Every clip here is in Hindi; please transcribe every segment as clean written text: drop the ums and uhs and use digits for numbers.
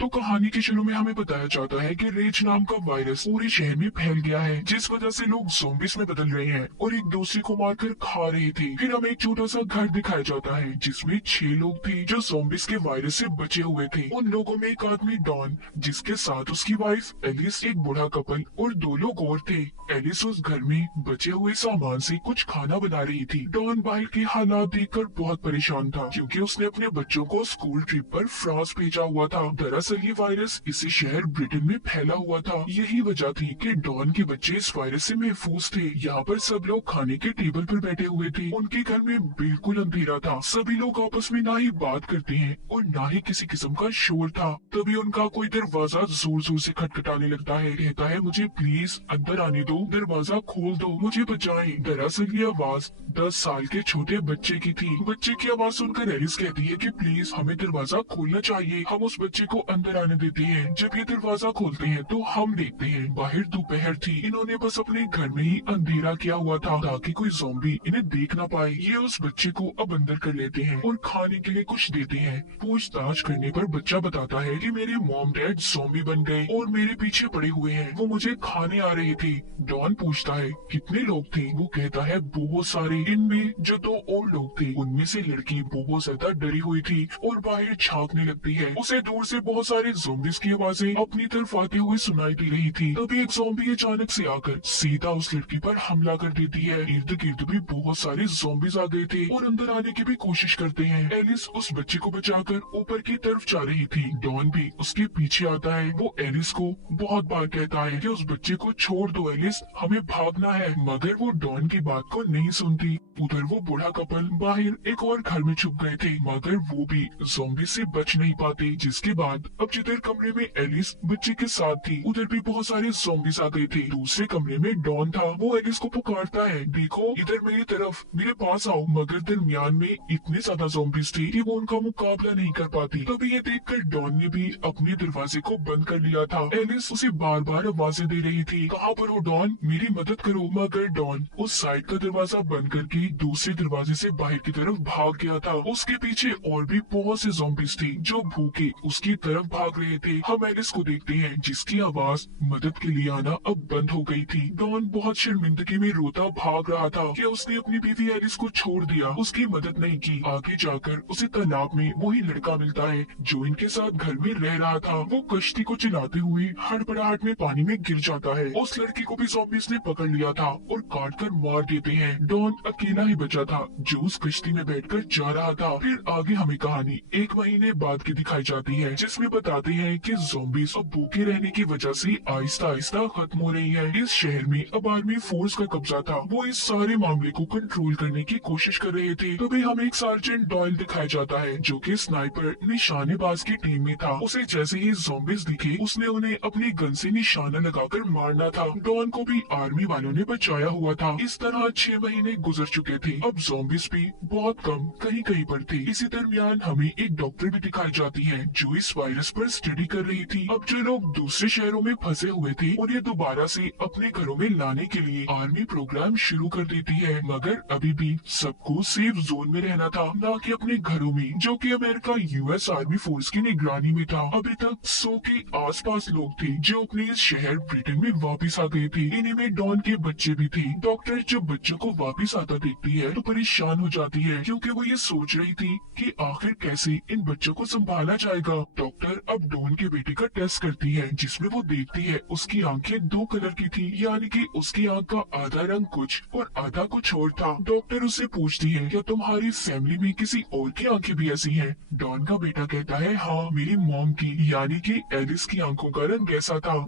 तो कहानी के शुरू में हमें बताया जाता है कि रेज नाम का वायरस पूरे शहर में फैल गया है, जिस वजह से लोग ज़ॉम्बीज़ में बदल रहे हैं और एक दूसरे को मारकर खा रहे थे। फिर हमें एक छोटा सा घर दिखाया जाता है जिसमें 6 लोग थे जो ज़ॉम्बीज़ के वायरस से बचे हुए थे। उन लोगों में एक आदमी डॉन, जिसके साथ उसकी वाइफ एलिस, एक बूढ़ा कपल और 2 लोग और थे। एलिस उस घर में बचे हुए सामान से कुछ खाना बना रही थी। डॉन बाहर के हालात देखकर बहुत परेशान था क्योंकि उसने अपने बच्चों को स्कूल ट्रिप पर फ्रांस भेजा हुआ था। दरअसल ये वायरस इसी शहर ब्रिटेन में फैला हुआ था। यही वजह थी कि डॉन के बच्चे इस वायरस से महफूज थे। यहाँ पर सब लोग खाने के टेबल पर बैठे हुए थे। उनके घर में बिल्कुल अंधेरा था। सभी लोग आपस में ना ही बात करते हैं और ना ही किसी किस्म का शोर था। तभी उनका कोई दरवाजा जोर जोर से खटखटाने लगता है। कहता है, मुझे प्लीज अंदर आने दो, दरवाजा खोल दो, मुझे बचाएं। दरअसल ये आवाज 10 साल के छोटे बच्चे की थी। बच्चे की आवाज सुनकर एलिस कहती है कि प्लीज हमें दरवाजा खोलना चाहिए। हम उस बच्चे को अंदर आने देते हैं। जब ये दरवाजा खोलते हैं तो हम देखते हैं बाहर दोपहर थी। इन्होंने बस अपने घर में ही अंधेरा किया हुआ था ताकि कोई ज़ॉम्बी इन्हें देख ना पाए। ये उस बच्चे को अब अंदर कर लेते हैं और खाने के लिए कुछ देते हैं। पूछताछ करने पर बच्चा बताता है कि मेरे मॉम डैड ज़ॉम्बी बन गए और मेरे पीछे पड़े हुए हैं। वो मुझे खाने आ रहे थे। डॉन पूछता है कितने लोग थे। वो कहता है बहुत सारे। इनमें जो 2 और लोग थे उनमें से लड़की बहुत ज्यादा डरी हुई थी और बाहर झांकने लगती है। उसे दूर से बहुत सारे ज़ॉम्बीज़ की आवाजें अपनी तरफ आते हुए सुनाई दे रही थी। तभी एक ज़ॉम्बी अचानक से आकर सीधा उस लड़की पर हमला कर देती है। इर्द गिर्द भी बहुत सारे ज़ॉम्बीज़ आ गए थे और अंदर आने की भी कोशिश करते हैं। एलिस उस बच्चे को बचाकर ऊपर की तरफ जा रही थी। डॉन भी उसके पीछे आता है। वो एलिस को बहुत बार कहता है कि उस बच्चे को छोड़ दो एलिस, हमें भागना है, मगर वो डॉन की बात को नहीं सुनती। उधर वो बूढ़ा कपल बाहर एक और घर में छुप गए थे, मगर वो भी ज़ॉम्बी से बच नहीं पाते। जिसके बाद अब जिधर कमरे में एलिस बच्चे के साथ थी उधर भी बहुत सारे ज़ॉम्बीज़ आ गए थे। दूसरे कमरे में डॉन था। वो एलिस को पुकारता है, देखो इधर मेरी तरफ, मेरे पास आओ। मगर दरमियान में इतने ज्यादा ज़ॉम्बीज़ थे कि वो उनका मुकाबला नहीं कर पाती। तभी ये देखकर डॉन ने भी अपने दरवाजे को बंद कर लिया था। एलिस उसे बार बार आवाजें दे रही थी, कहाँ पर हो डॉन, मेरी मदद करो। मगर डॉन उस साइड का दरवाजा बंद करके दूसरे दरवाजे से बाहर की तरफ भाग गया था। उसके पीछे और भी बहुत से ज़ॉम्बीज़ थे जो भूखे उसकी तरफ भाग रहे थे। हम एलिस को देखते हैं जिसकी आवाज मदद के लिए आना अब बंद हो गई थी। डॉन बहुत शर्मिंदगी में रोता भाग रहा था कि उसने अपनी बीवी एलिस को छोड़ दिया, उसकी मदद नहीं की। आगे जाकर उसे तालाब में वही लड़का मिलता है जो इनके साथ घर में रह रहा था। वो कश्ती को चलाते हुए हड़बड़ाहट में पानी में गिर जाता है। उस लड़की को भी ज़ॉम्बीज़ ने पकड़ लिया था और काट कर मार देते हैं। डॉन अकेला ही बचा था जो उस कश्ती में बैठकर जा रहा था। फिर आगे हमें कहानी 1 महीने बाद की दिखाई जाती है जिसमें बताते हैं कि ज़ॉम्बीज़ अब भूखे रहने की वजह से आहिस्ता आहिस्ता खत्म हो रही है। इस शहर में अब आर्मी फोर्स का कब्जा था। वो इस सारे मामले को कंट्रोल करने की कोशिश कर रहे थे। तभी हमें एक सार्जेंट डॉयल दिखाया जाता है जो कि स्नाइपर निशानेबाज की टीम में था। उसे जैसे ही ज़ॉम्बीज़ दिखे उसने उन्हें अपनी गन से निशाना लगाकर मारना था। डॉन को भी आर्मी वालों ने बचाया हुआ था। इस तरह 6 महीने गुजर चुके थे। अब ज़ॉम्बीज़ भी बहुत कम कहीं कहीं पर थे। इसी दरमियान हमें एक डॉक्टर भी दिखाई जाती है जो इस वायरस पर स्टडी कर रही थी। अब जो लोग दूसरे शहरों में फंसे हुए थे उन्हें दोबारा से अपने घरों में लाने के लिए आर्मी प्रोग्राम शुरू कर देती है। मगर अभी भी सबको सेफ जोन में रहना था, ना कि अपने घरों में, जो कि अमेरिका यूएस आर्मी फोर्स की निगरानी में था। अभी तक 100 के आसपास लोग थे जो अपने इस शहर ब्रिटेन में वापस आ गए थे। इन्हीं में डॉन के बच्चे भी थे। डॉक्टर जब बच्चों को वापस आता देखती है तो परेशान हो जाती है क्योंकि वो ये सोच रही थी कि आखिर कैसे इन बच्चों को संभाला जाएगा। डॉक्टर अब डॉन के बेटे का टेस्ट करती है जिसमें वो देखती है उसकी आंखें 2 कलर की थी, यानी कि उसकी आंख का आधा रंग कुछ और आधा कुछ और था। डॉक्टर उससे पूछती है, क्या तुम्हारी फैमिली में किसी और की आंखें भी ऐसी हैं? डॉन का बेटा कहता है, हाँ मेरी मॉम की, यानी कि एलिस की आंखों का रंग ऐसा था।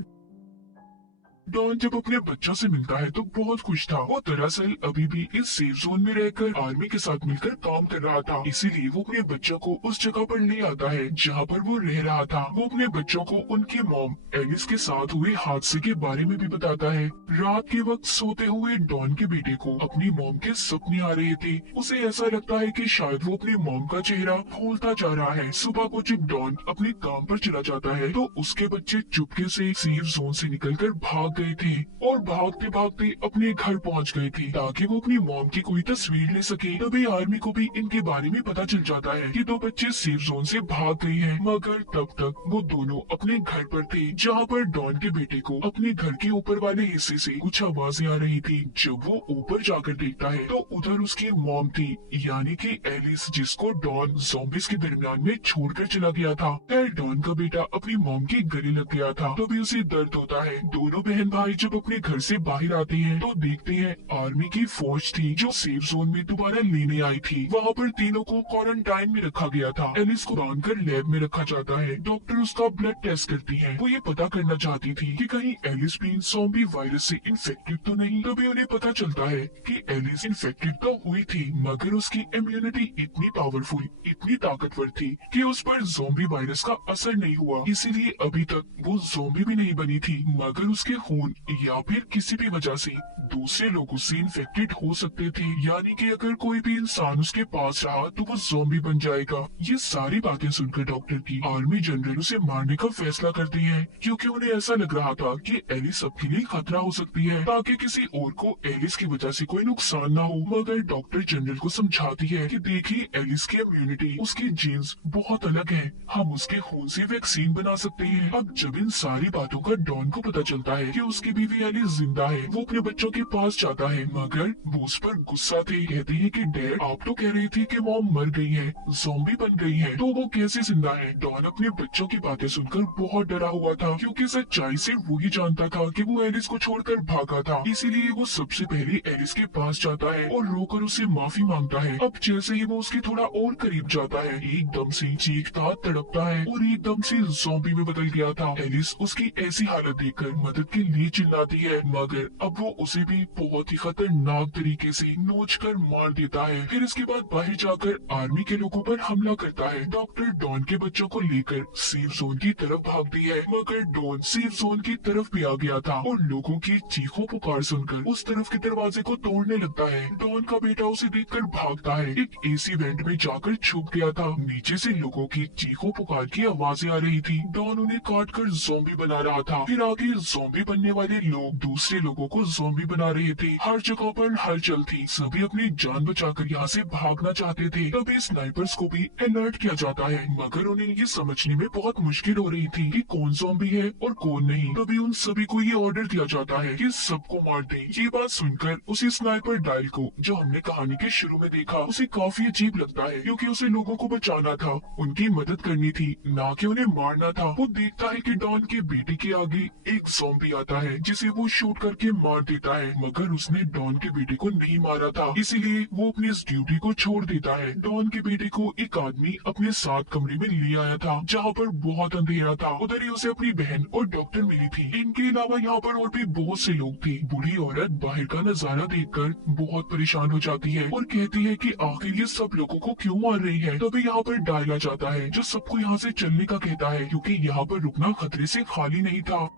डॉन जब अपने बच्चों से मिलता है तो बहुत खुश था। वो दरअसल अभी भी इस सेफ जोन में रहकर आर्मी के साथ मिलकर काम कर रहा था, इसीलिए वो अपने बच्चों को उस जगह पर ले आता है जहाँ पर वो रह रहा था। वो अपने बच्चों को उनके मॉम एलिस के साथ हुए हादसे के बारे में भी बताता है। रात के वक्त सोते हुए डॉन के बेटे को अपनी मॉम के सपने आ रहे थे। उसे ऐसा लगता है कि शायद वो अपनी मॉम का चेहरा भूलता जा रहा है। सुबह को जब डॉन अपने काम पर चला जाता है तो उसके बच्चे चुपके से सेफ जोन से निकलकर भाग गए थे और भागते भागते अपने घर पहुंच गए थे ताकि वो अपनी मॉम की कोई तस्वीर ले सके। तभी आर्मी को भी इनके बारे में पता चल जाता है कि दो बच्चे सेफ जोन से भाग गए हैं, मगर तब तक वो दोनों अपने घर पर थे जहाँ पर डॉन के बेटे को अपने घर के ऊपर वाले हिस्से से कुछ आवाजें आ रही थी। जब वो ऊपर जाकर देखता है तो उधर उसकी मॉम थी, यानी कि एलिस, जिसको डॉन ज़ॉम्बीज़ के दरमियान में छोड़कर चला गया था। फिर डॉन का बेटा अपनी मॉम के गले लग गया था, तो भी उसे दर्द होता है। दोनों बहन भाई जब अपने घर से बाहर आते हैं तो देखते हैं आर्मी की फौज थी जो सेफ जोन में दोबारा लेने आई थी। वहाँ पर तीनों को क्वारंटाइन में रखा गया था। एलिस को बांधकर लैब में रखा जाता है। डॉक्टर उसका ब्लड टेस्ट करती है। वो ये पता करना चाहती थी कि कहीं एलिस भी ज़ॉम्बी वायरस से इन्फेक्टेड तो नहीं। तभी उन्हें पता चलता है कि एलिस इन्फेक्टेड तो हुई थी, मगर उसकी इम्यूनिटी इतनी पावरफुल, इतनी ताकतवर थी कि उस पर ज़ॉम्बी वायरस का असर नहीं हुआ। इसीलिए अभी तक वो ज़ॉम्बी भी नहीं बनी थी, मगर उसके खून या फिर किसी भी वजह से दूसरे लोगों से इन्फेक्टेड हो सकते थे, यानी कि अगर कोई भी इंसान उसके पास रहा तो वो ज़ॉम्बी बन जाएगा। ये सारी बातें सुनकर डॉक्टर की आर्मी जनरल उसे मारने का फैसला करती है, क्योंकि उन्हें ऐसा लग रहा था कि एलिस सबके लिए खतरा हो सकती है, ताकि किसी और को एलिस की वजह से कोई नुकसान ना हो। मगर डॉक्टर जनरल को समझाती है कि देखिए, एलिस की इम्यूनिटी, उसके जीन्स बहुत अलग हैं, हम उसके खून से वैक्सीन बना सकते हैं। अब जब इन सारी बातों का डॉन को पता चलता है कि उसकी बीवी एलिस जिंदा है, वो अपने बच्चों के पास जाता है, मगर वो उस पर गुस्सा थे। कहते हैं कि डैड, आप तो कह रही थी कि मॉम मर गई है, ज़ॉम्बी बन गई है, तो वो कैसे जिंदा है? डॉन अपने बच्चों की बातें सुनकर बहुत डरा हुआ था, क्योंकि सच्चाई से वो ही जानता था कि वो एलिस को छोड़कर भागा था। इसीलिए वो सबसे पहले एलिस के पास जाता है और रोकर उससे माफी मांगता है। अब जैसे ही वो उसके थोड़ा और करीब जाता है, एकदम से चीखता तड़पता है और एकदम से ज़ॉम्बी में बदल गया था। एलिस उसकी ऐसी हालत देखकर मदद के लिए चिल्लाती है, मगर अब वो उसे भी बहुत ही खतरनाक तरीके से नोचकर मार देता है। फिर इसके बाद बाहर जाकर आर्मी के लोगों पर हमला करता है। डॉक्टर डॉन के बच्चों को लेकर सेफ जोन की तरफ भागती है, मगर डॉन सेफ जोन की तरफ भी आ गया था और लोगों की चीखों पुकार सुनकर उस तरफ के दरवाजे को तोड़ने लगता है। डॉन का बेटा उसे देखकर भागता है, एक एसी वेंट में जाकर छुप गया था। नीचे से लोगों की चीखों पुकार की आवाजें आ रही थी। डॉन उन्हें काट कर ज़ॉम्बी बना रहा था। फिर आगे ज़ॉम्बी बनने वाले लोग दूसरे लोगों को ज़ॉम्बी बना रहे थे। हर जगह पर हलचल थी, सभी अपनी जान बचाकर यहाँ से भागना चाहते थे। तभी स्नाइपर्स को भी अलर्ट किया जाता है, मगर उन्हें ये समझने में बहुत मुश्किल हो रही थी कि कौन ज़ॉम्बी है और कौन नहीं। तभी उन सभी को ये ऑर्डर दिया जाता है कि सबको मार दें। ये बात सुनकर उसी स्नाइपर डायल को, जो हमने कहानी के शुरू में देखा, उसे काफी अजीब लगता है, क्योंकि उसे लोगों को बचाना था, उनकी मदद करनी थी, ना कि उन्हें मारना था। वो देखता है कि डॉन के बेटे के आगे एक ज़ॉम्बी आता है, जिसे वो शूट करके मार देता है, मगर उसने डॉन के बेटे को नहीं मारा था, इसीलिए वो अपनी इस ड्यूटी को छोड़ देता है। डॉन के बेटे को एक आदमी अपने साथ कमरे में ले आया था, जहाँ पर बहुत अंधेरा था। उधर ही उसे अपनी बहन और डॉक्टर मिली थी। इनके अलावा यहाँ पर और भी बहुत से लोग थे। बूढ़ी औरत बाहर का नजारा देखकर बहुत परेशान हो जाती है और कहती है कि आखिर ये सब लोगों को क्यों मार रही है। तभी यहाँ पर डायला जाता है, जो सबको यहाँ से चलने का कहता है, क्योंकि यहाँ पर रुकना खतरे से खाली नहीं था।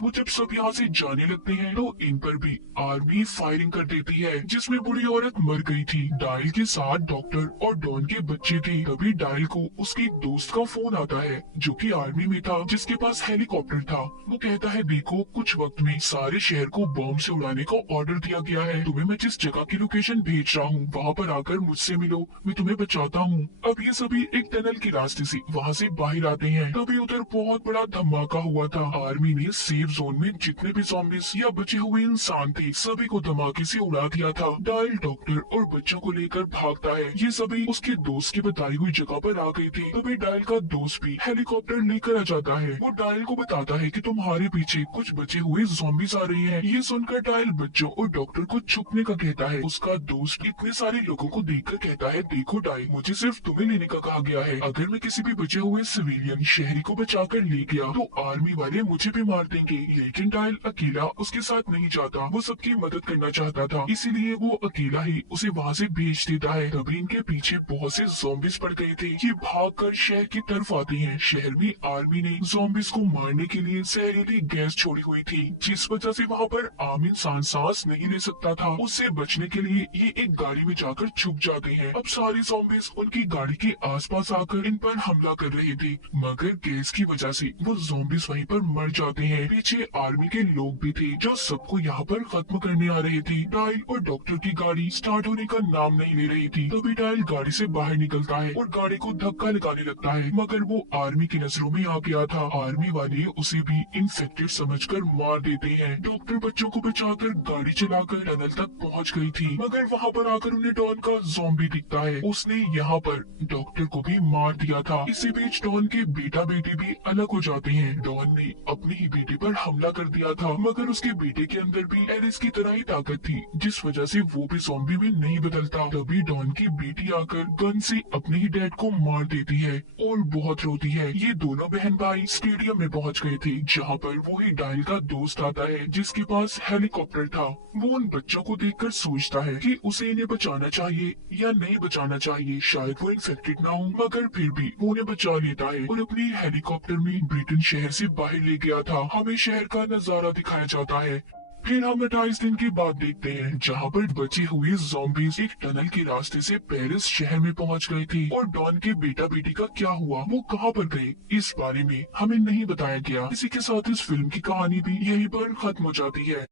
वो जब सब यहाँ से जाने लगते हैं तो इन पर भी आर्मी फायरिंग कर देती है, जिसमें बुरी औरत मर गई थी। डायल के साथ डॉक्टर और डॉन के बच्चे थे। तभी डायल को उसके एक दोस्त का फोन आता है, जो कि आर्मी में था, जिसके पास हेलीकॉप्टर था। वो कहता है, देखो, कुछ वक्त में सारे शहर को बॉम्ब से उड़ाने का ऑर्डर दिया गया है। तुम्हें मैं जिस जगह की लोकेशन भेज रहा हूँ, वहाँ पर आकर मुझसे मिलो, मैं तुम्हें बचाता हूँ। अब ये सभी एक टनल के रास्ते से वहाँ से बाहर आते हैं। तभी उधर बहुत बड़ा धमाका हुआ था। आर्मी ने सेफ जोन में जितने भी ज़ॉम्बीज़ या बचे हुए इंसान थे, सभी को धमाके से उड़ा दिया था। डायल डॉक्टर और बच्चों को लेकर भागता है। ये सभी उसके दोस्त की बताई हुई जगह पर आ गए थे। तभी डायल का दोस्त भी हेलीकॉप्टर लेकर आ जाता है। वो डायल को बताता है कि तुम्हारे पीछे कुछ बचे हुए ज़ॉम्बीज़ आ रही हैं। ये सुनकर डायल बच्चों और डॉक्टर को छुपने का कहता है। उसका दोस्त इतने सारे लोगों को देखकर कहता है, देखो डायल, मुझे सिर्फ तुम्हें लेने का कहा गया है। अगर मैं किसी भी बचे हुए सिविलियन शहरी को बचाकर ले गया तो आर्मी वाले मुझे भी मार देंगे। लेकिन डायल अकेला उसके साथ नहीं जाता। वो सबकी मदद करना चाहता था, इसीलिए वो अकेला ही उसे वहाँ से भेज देता है। तभी इनके पीछे बहुत से ज़ॉम्बीज़ पड़ गए थे। ये भागकर शहर की तरफ आते हैं। शहर में आर्मी ने ज़ॉम्बीज़ को मारने के लिए जहरीली गैस छोड़ी हुई थी, जिस वजह से वहाँ पर आम इंसान सांस नहीं ले सकता था। उससे बचने के लिए ये एक गाड़ी में जाकर छुप जाते हैं। अब सारे ज़ॉम्बीज़ उनकी गाड़ी के आसपास आकर इन पर हमला कर रहे थे, मगर गैस की वजह से वो ज़ॉम्बीज़ वहीं पर मर जाते हैं। पीछे आर्मी के लोग भी थे जो सबको यहाँ पर खत्म करने आ रहे थे। डायल और डॉक्टर की गाड़ी स्टार्ट होने का नाम नहीं ले रही थी। तभी डायल गाड़ी से बाहर निकलता है और गाड़ी को धक्का लगाने लगता है, मगर वो आर्मी की नजरों में आ गया था। आर्मी वाले उसे भी इन्फेक्टेड समझकर मार देते हैं। डॉक्टर बच्चों को बचाकर गाड़ी चलाकर टनल तक पहुंच गई थी, मगर वहां पर आकर उन्हें डॉन का ज़ॉम्बी दिखता है। उसने यहाँ पर डॉक्टर को भी मार दिया था। इसी बीच डॉन के बेटा बेटी भी अलग हो जाते हैं। डॉन ने अपने ही बेटे पर हमला कर दिया था, मगर उसके बेटे के अंदर भी एलिस की तरह ही ताकत थी, जिस वजह से वो भी ज़ॉम्बी में नहीं बदलता। तभी डॉन की बेटी आकर गन से अपने ही डैड को मार देती है और बहुत रोती है। ये दोनों बहन भाई स्टेडियम में पहुंच गए थे, जहाँ पर वो ही डायल का दोस्त आता है जिसके पास हेलीकॉप्टर था। वो उन बच्चों को देखकर सोचता है कि उसे इन्हें बचाना चाहिए या नहीं बचाना चाहिए। शायद वो इन्फेक्टेड ना हो, मगर फिर भी वो उन्हें बचा लेता है और अपनी हेलीकॉप्टर में ब्रिटेन शहर से बाहर ले गया था। हमें शहर का नजारा दिखाया जाता है। फिर हम 28 दिन की बात देखते हैं, जहाँ पर बचे हुए ज़ॉम्बीज़ एक टनल के रास्ते से पेरिस शहर में पहुँच गए थे। और डॉन के बेटा बेटी का क्या हुआ, वो कहाँ पर गए, इस बारे में हमें नहीं बताया गया। इसी के साथ इस फिल्म की कहानी भी यहीं पर खत्म हो जाती है।